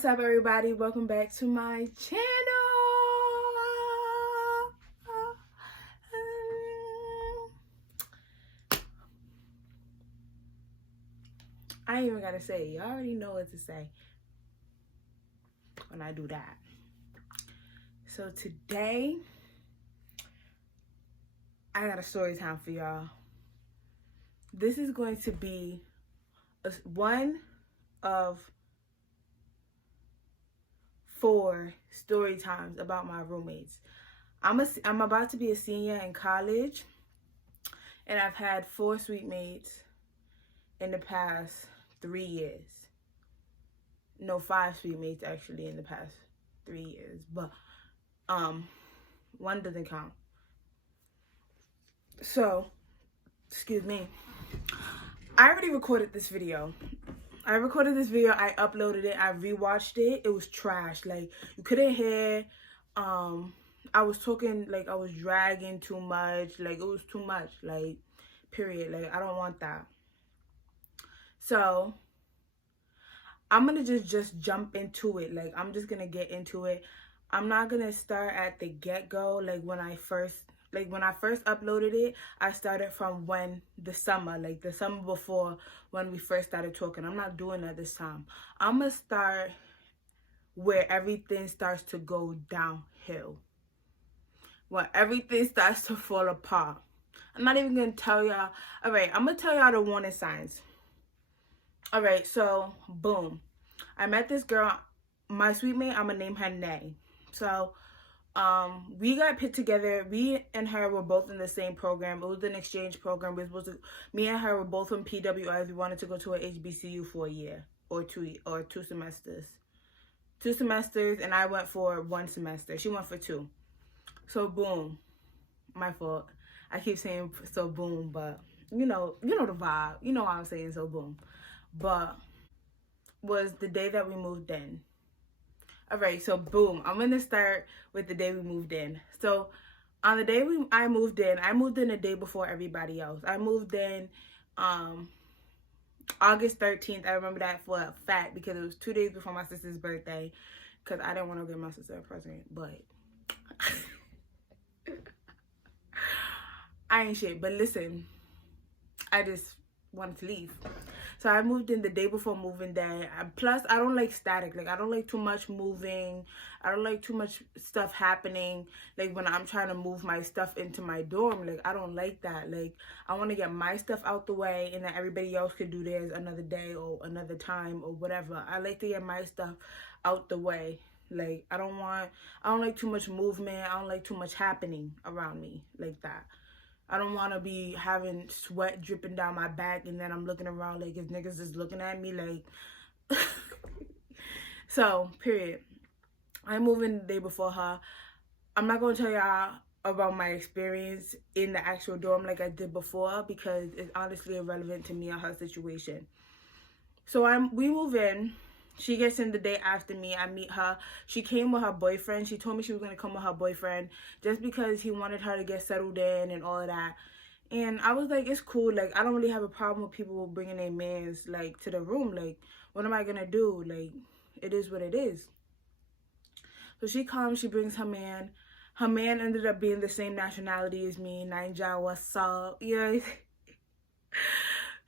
What's up, everybody? Welcome back to my channel. I ain't even gotta say it. You already know what to say when I do that. So today, I got a story time for y'all. This is going to be one of 4 story times about my roommates. I'm about to be a senior in college, and I've had 4 suite mates in the past 3 years. No, 5 suite mates actually in the past 3 years, but one doesn't count. So, excuse me. I already recorded this video. I uploaded it, I rewatched it. It was trash. Like, you couldn't hear, I was talking, like, I was dragging too much. Like, it was too much, like, period. Like, I don't want that. So, I'm gonna just jump into it. Like, I'm just gonna get into it. I'm not gonna start at the get-go. Like, when I first uploaded it, I started from the summer before, when we first started talking. I'm not doing that this time. I'm gonna start where everything starts to go downhill, when everything starts to fall apart. I'm not even gonna tell y'all. All right, I'm gonna tell y'all the warning signs. All right, so boom, I met this girl, my sweet mate. I'm gonna name her Nay. So we got put together. Me and her were both in the same program. It was an exchange program. Me and her were both from PWIs. We wanted to go to an HBCU for a year or 2 semesters. 2 semesters, and I went for 1 semester. She went for 2. So boom, my fault. I keep saying so boom, but you know the vibe. You know why I'm saying so boom. But was the day that we moved in. All right, so boom, I'm gonna start with the day we moved in. So on the day I moved in a day before everybody else. I moved in August 13th. I remember that for a fact because it was 2 days before my sister's birthday, because I didn't want to give my sister a present, but I ain't shit. But listen, I just wanted to leave. So I moved in the day before moving day. Plus, I don't like static. Like, I don't like too much moving. I don't like too much stuff happening. Like, when I'm trying to move my stuff into my dorm, like, I don't like that. Like, I want to get my stuff out the way, and then everybody else could do theirs another day or another time or whatever. I like to get my stuff out the way. Like, I don't like too much movement. I don't like too much happening around me like that. I don't want to be having sweat dripping down my back, and then I'm looking around like if niggas is looking at me like. So, period. I moved in the day before her. I'm not going to tell y'all about my experience in the actual dorm like I did before, because it's honestly irrelevant to me or her situation. So we move in. She gets in the day after me. I meet her. She came with her boyfriend. She told me she was going to come with her boyfriend just because he wanted her to get settled in and all of that. And I was like, it's cool. Like, I don't really have a problem with people bringing their mans, like, to the room. Like, what am I going to do? Like, it is what it is. So she comes. She brings her man. Her man ended up being the same nationality as me. Nigerian, what's up? You know?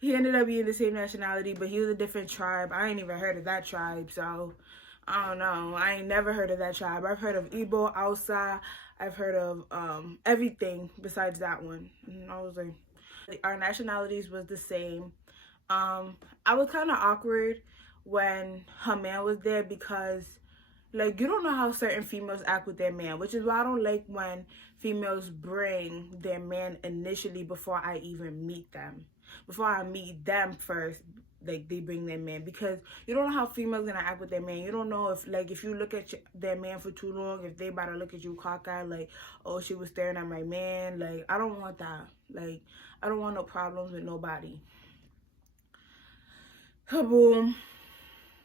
He ended up being the same nationality, but he was a different tribe. I ain't even heard of that tribe, so I don't know. I ain't never heard of that tribe. I've heard of Igbo, Hausa. I've heard of everything besides that one. And I was like, our nationalities was the same. I was kind of awkward when her man was there because, like, you don't know how certain females act with their man, which is why I don't like when females bring their man initially before I even meet them. Before I meet them first, like, they bring their man, because you don't know how females gonna act with their man. You don't know if, like, if you look at their man for too long, if they about to look at you cockeyed, like, oh, she was staring at my man. Like, I don't want that. Like, I don't want no problems with nobody. Kaboom.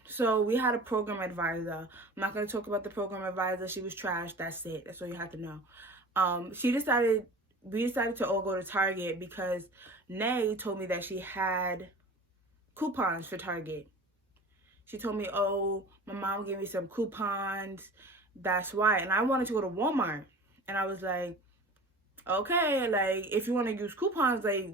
So we had a program advisor. I'm not gonna talk about the program advisor. She was trash. That's it. That's all you have to know. We decided to all go to Target because Nay told me that she had coupons for Target. She told me, oh, my mom gave me some coupons. That's why. And I wanted to go to Walmart. And I was like, okay, like, if you want to use coupons, like,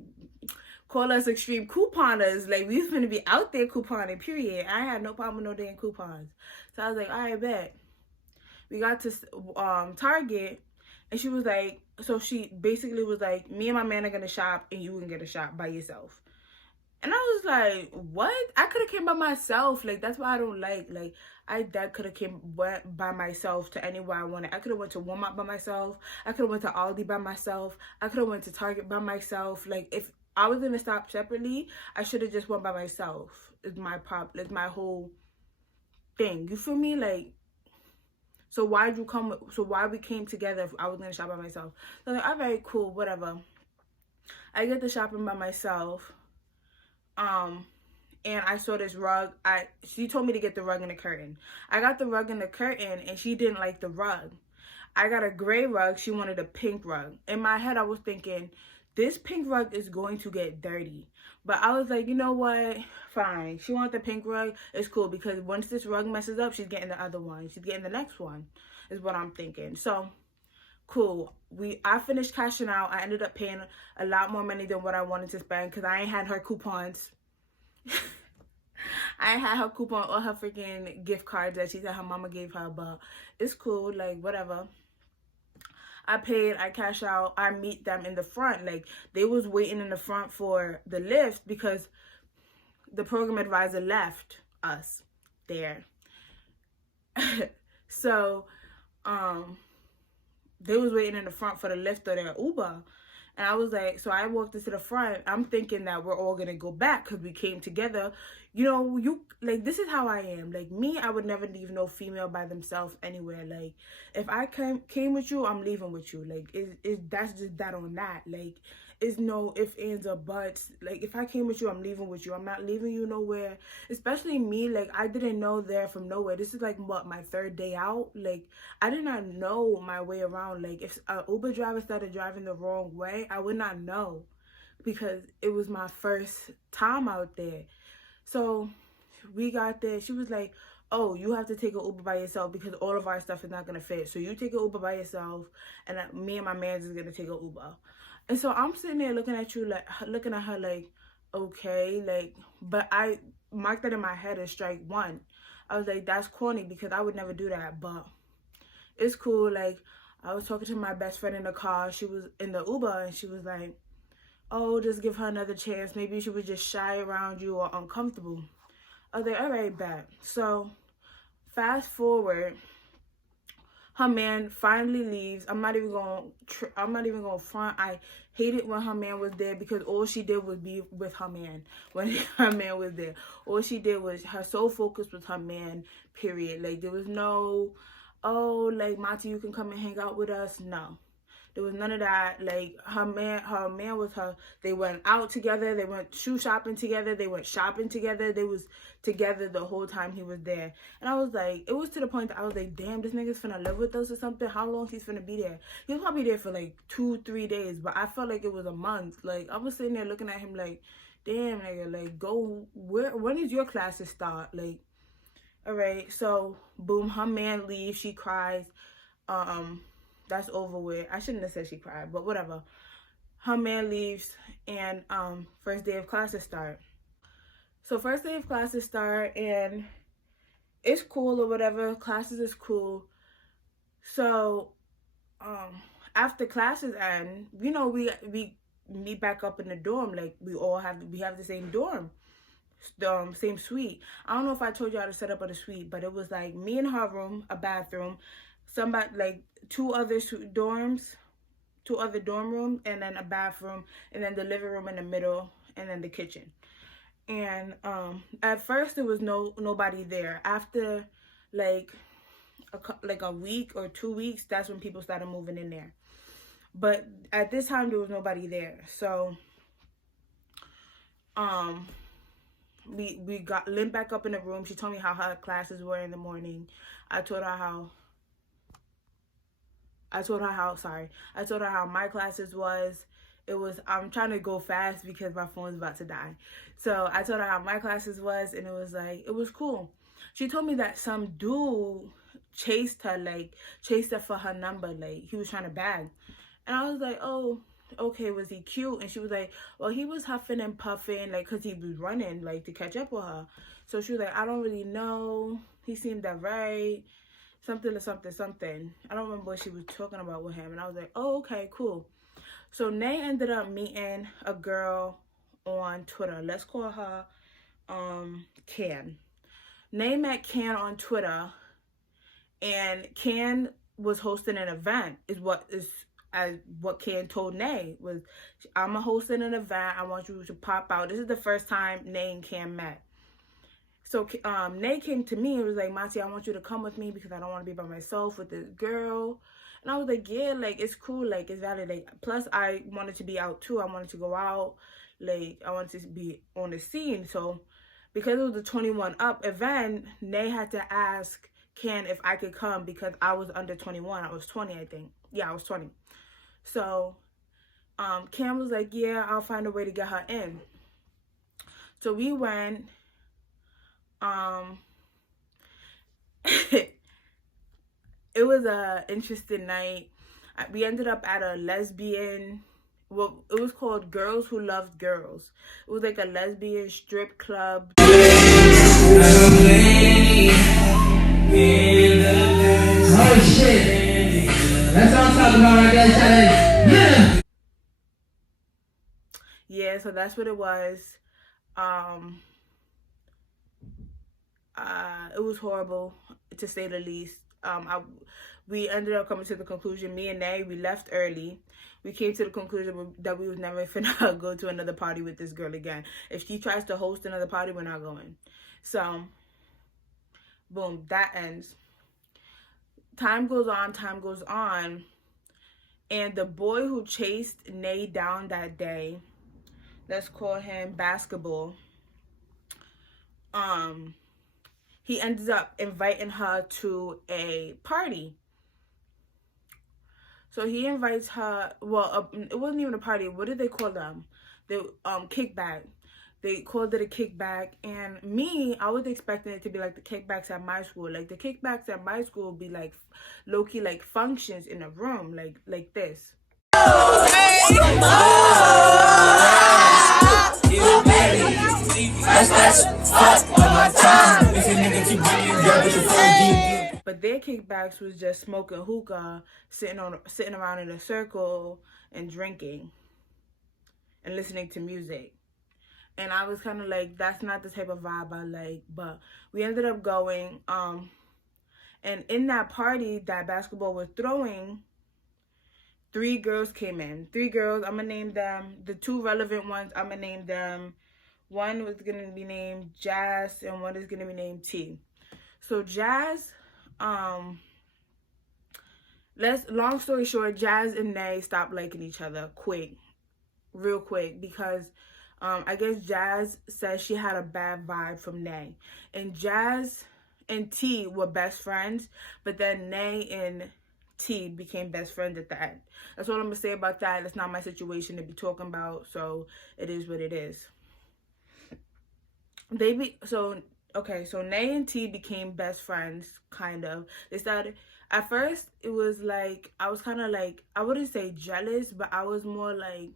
call us extreme couponers. Like, we finna be out there couponing, period. I had no problem with no damn coupons. So I was like, all right, bet. We got to Target, and she was like, so she basically was like, me and my man are gonna shop, and you can get a shop by yourself. And I was like, what? I could have came by myself. Like, that's why I don't like that could have went by myself to anywhere I wanted. I could have went to Walmart by myself. I could have went to Aldi by myself. I could have went to Target by myself. Like, if I was gonna stop separately, I should have just went by myself. It's my whole thing. You feel me? Like, so why'd you come? So why we came together if I was gonna shop by myself? So I'm like, all right, cool, whatever. I get the shopping by myself. And I saw this rug. She told me to get the rug and the curtain. I got the rug and the curtain, and she didn't like the rug. I got a gray rug. She wanted a pink rug. In my head, I was thinking, this pink rug is going to get dirty. But I was like, you know what? Fine. She wanted the pink rug. It's cool, because once this rug messes up, she's getting the other one. She's getting the next one, is what I'm thinking. So, cool. I finished cashing out. I ended up paying a lot more money than what I wanted to spend, because I ain't had her coupons. I ain't had her coupon or her freaking gift cards that she said her mama gave her, but it's cool. Like, whatever. I paid, I cash out, I meet them in the front. Like, they was waiting in the front for the lift because the program advisor left us there. So, they was waiting in the front for the lift or their Uber. And I was like, so I walked into the front. I'm thinking that we're all going to go back because we came together. You know, this is how I am. Like, me, I would never leave no female by themselves anywhere. Like, if I came with you, I'm leaving with you. Like, that's just that on that. Like, it's no ifs, ands, or buts. Like, if I came with you, I'm leaving with you. I'm not leaving you nowhere. Especially me, like, I didn't know there from nowhere. This is, like, what, my third day out? Like, I did not know my way around. Like, if an Uber driver started driving the wrong way, I would not know, because it was my first time out there. So, we got there. She was like, oh, you have to take an Uber by yourself because all of our stuff is not going to fit. So, you take an Uber by yourself, and me and my man is going to take an Uber. And so I'm sitting there looking at her like, okay, like, but I marked that in my head as strike one. I was like, that's corny because I would never do that, but it's cool. Like, I was talking to my best friend in the car. She was in the Uber, and she was like, oh, just give her another chance. Maybe she was just shy around you or uncomfortable. I was like, all right, bet. So fast forward, her man finally leaves. I'm not even gonna front. I hated when her man was there because all she did was be with her man when her man was there. All she did was, her sole focus was her man, period. Like, there was no, oh, like, Mati, you can come and hang out with us. No. There was none of that. Like, her man was her. They went out together. They went shoe shopping together. They went shopping together. They was together the whole time he was there. And I was like, it was to the point that I was like, damn, this nigga's finna live with us or something. How long he's finna be there? He was probably there for like 2-3 days, but I felt like it was a month. Like, I was sitting there looking at him like, damn, nigga, like, go, when is your classes start? Like, all right. So, boom, her man leaves. She cries. That's over with. I shouldn't have said she cried, but whatever. Her man leaves, and first day of classes start. So first day of classes start, and it's cool or whatever. Classes is cool. So after classes end, you know, we meet back up in the dorm. Like, we have the same dorm. Same suite. I don't know if I told y'all the setup of the suite, but it was like me in her room, a bathroom, somebody, like, two other dorm rooms, and then a bathroom, and then the living room in the middle, and then the kitchen. And at first there was nobody there. After like a week or 2 weeks, that's when people started moving in there. But at this time there was nobody there. So we got limped back up in the room. She told me how her classes were in the morning. I told her how my classes was. It was, I'm trying to go fast because my phone's about to die. So I told her how my classes was, and it was like, it was cool. She told me that some dude chased her, like chased her for her number, like he was trying to bag. And I was like, oh, okay, was he cute? And she was like, well, he was huffing and puffing, like, because he was running, like, to catch up with her. So she was like, I don't really know. He seemed alright. Something or something, something. I don't remember what she was talking about with him. And I was like, oh, okay, cool. So Nay ended up meeting a girl on Twitter. Let's call her Can. Nay met Can on Twitter, and Can was hosting an event. Is what Can told Nay was, I'm hosting an event. I want you to pop out. This is the first time Nay and Can met. So Nay came to me and was like, Mati, I want you to come with me because I don't want to be by myself with this girl. And I was like, yeah, like, it's cool, like, it's valid. Like, plus, I wanted to be out, too. I wanted to go out. Like, I wanted to be on the scene. So, because it was a 21 up event, Nay had to ask Can if I could come because I was under 21. I was 20, I think. Yeah, I was 20. So, Can was like, yeah, I'll find a way to get her in. So, we went. It was a interesting night. We ended up at a lesbian, well, it was called Girls Who Loved Girls. It was like a lesbian strip club. Oh shit, that's what I'm talking about right there. Yeah, so that's what it was. It was horrible, to say the least. We ended up coming to the conclusion, me and Nay, we left early. We came to the conclusion that we was never finna go to another party with this girl again. If she tries to host another party, we're not going. So, boom, that ends. Time goes on, and the boy who chased Nay down that day, let's call him Basketball, he ended up inviting her to a party. So he invites her, well, it wasn't even a party. What did they call them? The kickback. They called it a kickback. And me, I was expecting it to be like the kickbacks at my school. Like, the kickbacks at my school would be like low-key, like functions in a room, like this. But their kickbacks was just smoking hookah, sitting around in a circle and drinking and listening to music. And I was kind of like, that's not the type of vibe I like. But we ended up going, and in that party that Basketball was throwing, 3 girls came in. 3 girls, I'm gonna name them. The 2 relevant ones, I'm gonna name them. One was gonna be named Jazz, and one is gonna be named T. So Jazz, long story short, Jazz and Nay stopped liking each other real quick, because I guess Jazz says she had a bad vibe from Nay, and Jazz and T were best friends, but then Nay and T became best friends at the end. That's all I'm gonna say about that. It's not my situation to be talking about, so it is what it is. So Nay and T became best friends, kind of. They started, at first, it was like, I was kind of like, I wouldn't say jealous, but I was more like,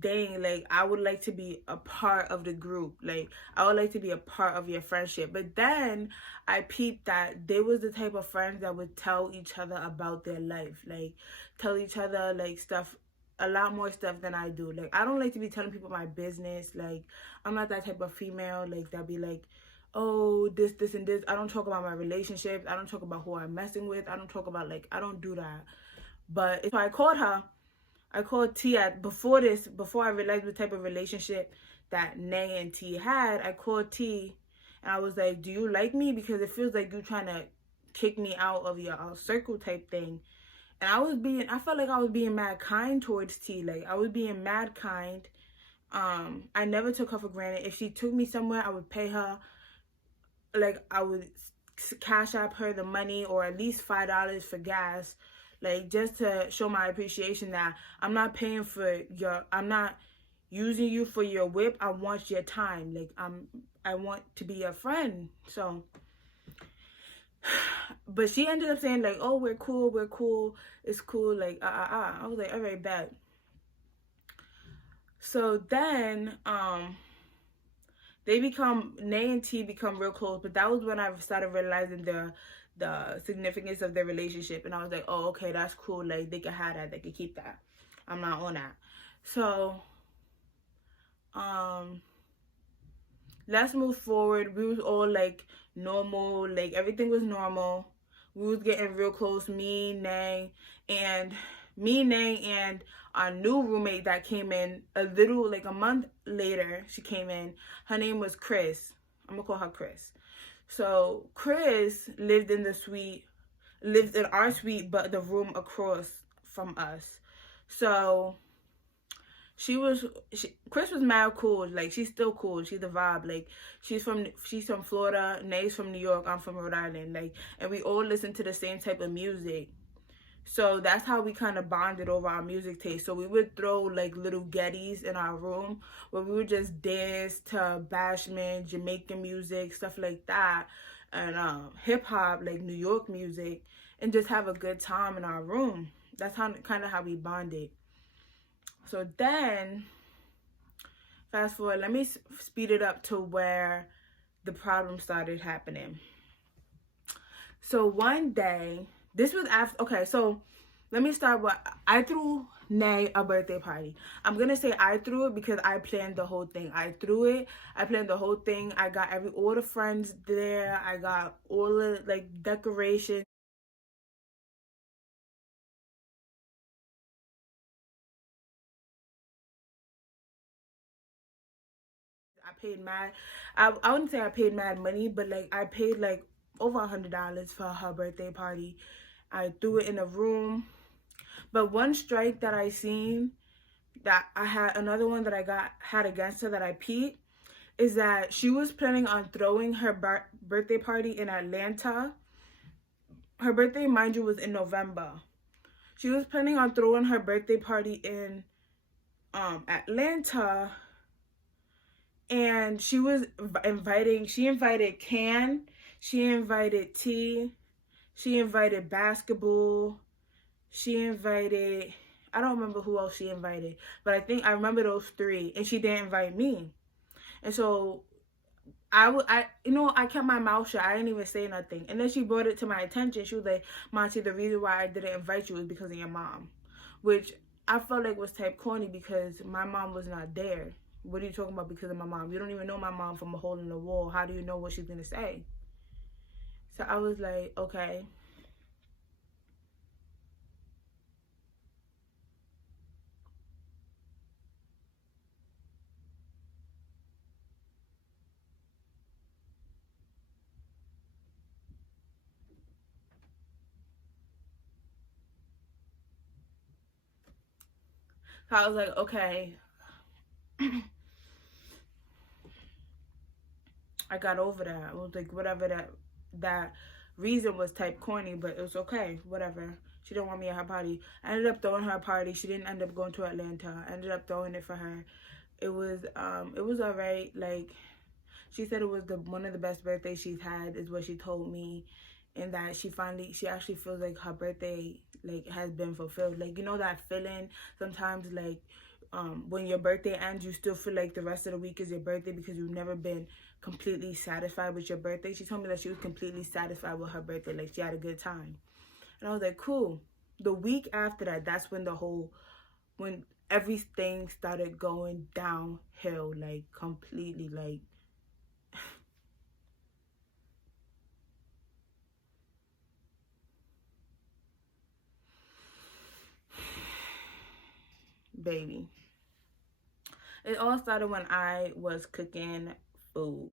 dang, like, I would like to be a part of the group. Like, I would like to be a part of your friendship. But then I peeped that they was the type of friends that would tell each other about their life. Like, tell each other, like, stuff, a lot more stuff than I do. Like, I don't like to be telling people my business. Like, I'm not that type of female, like, that be like, oh, this, and this. I don't talk about my relationships. I don't talk about who I'm messing with. I don't talk about, like, I don't do that. But if I called T before I realized what type of relationship that Nay and T had, I called T and I was like, do you like me? Because it feels like you're trying to kick me out of your circle type thing. And I felt like I was being mad kind towards T. Like, I was being mad kind. I never took her for granted. If she took me somewhere, I would pay her. Like, I would cash app her the money, or at least $5 for gas. Like, just to show my appreciation that I'm not paying for I'm not using you for your whip. I want your time. Like, I want to be your friend. So But she ended up saying like, oh, we're cool, it's cool, like I was like, all right, bet. So then Nay and T become real close, but that was when I started realizing the significance of their relationship, and I was like, oh, okay, that's cool, like they can have that, they can keep that, I'm not on that. So let's move forward. We was all like normal, like everything was normal. We was getting real close, and our new roommate that came in a little, like a month later, she came in. Her name was Chris. I'm gonna call her Chris. So Chris lived in our suite, but the room across from us. So Chris was mad cool. Like, she's still cool. She's the vibe. Like, she's from Florida. Nay's from New York. I'm from Rhode Island. Like, and we all listen to the same type of music. So that's how we kind of bonded over our music taste. So we would throw like little getties in our room where we would just dance to bashment, Jamaican music, stuff like that, and hip hop, like New York music, and just have a good time in our room. That's kind of how we bonded. So then, fast forward, let me speed it up to where the problem started happening. So one day, this was after, okay, so let me start with, I threw Nay a birthday party. I'm going to say I threw it because I planned the whole thing. I planned the whole thing. I got all the friends there. I got all the, like, decorations. I paid mad. I wouldn't say I paid mad money, but like I paid like over $100 for her birthday party. I threw it in a room. But one strike that I seen, that I had another one that had against her that I peeped, is that she was planning on throwing her birthday party in Atlanta. Her birthday, mind you, was in November. She was planning on throwing her birthday party in Atlanta, and she invited Can, she invited T, she invited Basketball, she invited, I don't remember who else she invited, but I remember those three, and she didn't invite me. And so I kept my mouth shut. I didn't even say nothing. And then she brought it to my attention. She was like, Monty, the reason why I didn't invite you is because of your mom. Which I felt like was type corny because my mom was not there. What are you talking about because of my mom? You don't even know my mom from a hole in the wall. How do you know what she's going to say? So I was like, okay. So I was like, okay. I got over that. I was like, whatever, that reason was type corny, but it was okay, whatever. She didn't want me at her party. I ended up throwing her a party. She didn't end up going to Atlanta. I ended up throwing it for her. It was alright. Like, she said it was one of the best birthdays she's had, is what she told me. And that she actually feels like her birthday, like, has been fulfilled. Like, you know that feeling sometimes, like, when your birthday ends, you still feel like the rest of the week is your birthday because you've never been completely satisfied with your birthday. She told me that she was completely satisfied with her birthday. Like, she had a good time. And I was like, cool. The week after that, that's when when everything started going downhill, like, completely, like, baby. It all started when I was cooking food.